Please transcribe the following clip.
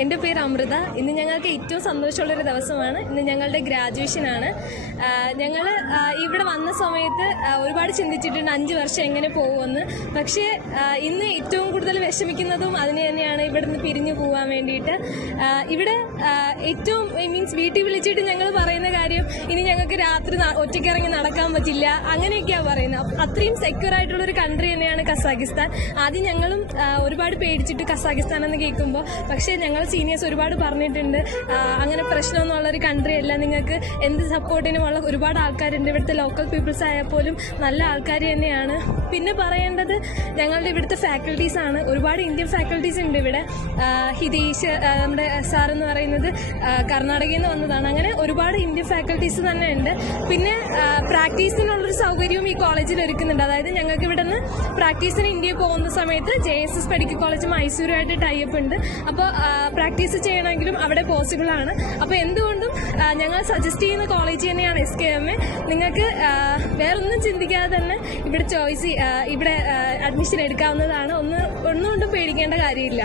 എൻ്റെ പേര് അമൃത. ഇന്ന് ഞങ്ങൾക്ക് ഏറ്റവും സന്തോഷമുള്ളൊരു ദിവസമാണ്. ഇന്ന് ഞങ്ങളുടെ ഗ്രാജുവേഷനാണ്. ഞങ്ങൾ ഇവിടെ വന്ന സമയത്ത് ഒരുപാട് ചിന്തിച്ചിട്ടുണ്ട് 5 വർഷം എങ്ങനെ പോകുമെന്ന്. പക്ഷേ ഇന്ന് ഏറ്റവും കൂടുതൽ വിഷമിക്കുന്നതും അതിന് തന്നെയാണ്, ഇവിടെ നിന്ന് പിരിഞ്ഞു പോകാൻ വേണ്ടിയിട്ട്. ഇവിടെ ഏറ്റവും വീട്ടിൽ വിളിച്ചിട്ട് ഞങ്ങൾ പറയുന്ന കാര്യം, ഇനി ഞങ്ങൾക്ക് രാത്രി ഒറ്റയ്ക്കിറങ്ങി നടക്കാൻ പറ്റില്ല, അങ്ങനെയൊക്കെയാണ് പറയുന്നത്. അത്രയും സെക്യൂർ ആയിട്ടുള്ളൊരു കൺട്രി തന്നെയാണ് കസാഖിസ്ഥാൻ. ആദ്യം ഞങ്ങളും ഒരുപാട് പേടിച്ചിട്ട് കസാഖിസ്ഥാൻ എന്ന് കേൾക്കുമ്പോൾ, പക്ഷേ ഞങ്ങൾ സീനിയേഴ്സ് ഒരുപാട് പറഞ്ഞിട്ടുണ്ട്, അങ്ങനെ പ്രശ്നമൊന്നുമുള്ളൊരു കൺട്രി അല്ല, നിങ്ങൾക്ക് എന്ത് സപ്പോർട്ടിനുമുള്ള ഒരുപാട് ആൾക്കാരുണ്ട്. ഇവിടുത്തെ ലോക്കൽ പീപ്പിൾസ് ആയാൽ പോലും നല്ല ആൾക്കാർ തന്നെയാണ്. പിന്നെ പറയേണ്ടത് ഞങ്ങളുടെ ഇവിടുത്തെ ഫാക്കൽറ്റീസ് ആണ്. ഒരുപാട് ഇന്ത്യൻ ഫാക്കൽറ്റീസ് ഉണ്ട് ഇവിടെ. ഹിതീഷ് നമ്മുടെ സാർ എന്ന് പറയുന്നത് കർണാടകയിൽ നിന്ന് വന്നതാണ്. അങ്ങനെ ഒരുപാട് ഇന്ത്യൻ ഫാക്കൽറ്റീസ് തന്നെ ഉണ്ട്. പിന്നെ പ്രാക്ടീസിനുള്ളൊരു സൗകര്യവും ഈ കോളേജിൽ ഒരുക്കുന്നുണ്ട്. അതായത് ഞങ്ങൾക്ക് ഇവിടെ നിന്ന് പ്രാക്ടീസിന് ഇന്ത്യയിൽ പോകുന്ന സമയത്ത് JSS മെഡിക്കൽ കോളേജ് മൈസൂരുമായിട്ട് ടൈപ്പ് ഉണ്ട്. അപ്പോൾ പ്രാക്ടീസ് ചെയ്യണമെങ്കിലും അവിടെ പോസിബിൾ ആണ്. അപ്പോൾ എന്തുകൊണ്ടും ഞങ്ങൾ സജസ്റ്റ് ചെയ്യുന്ന കോളേജ് തന്നെയാണ് SKM. നിങ്ങൾക്ക് വേറൊന്നും ചിന്തിക്കാതെ തന്നെ ഇവിടെ ഇവിടെ അഡ്മിഷൻ എടുക്കാവുന്നതാണ്. ഒന്നുകൊണ്ടും പേടിക്കേണ്ട കാര്യമില്ല.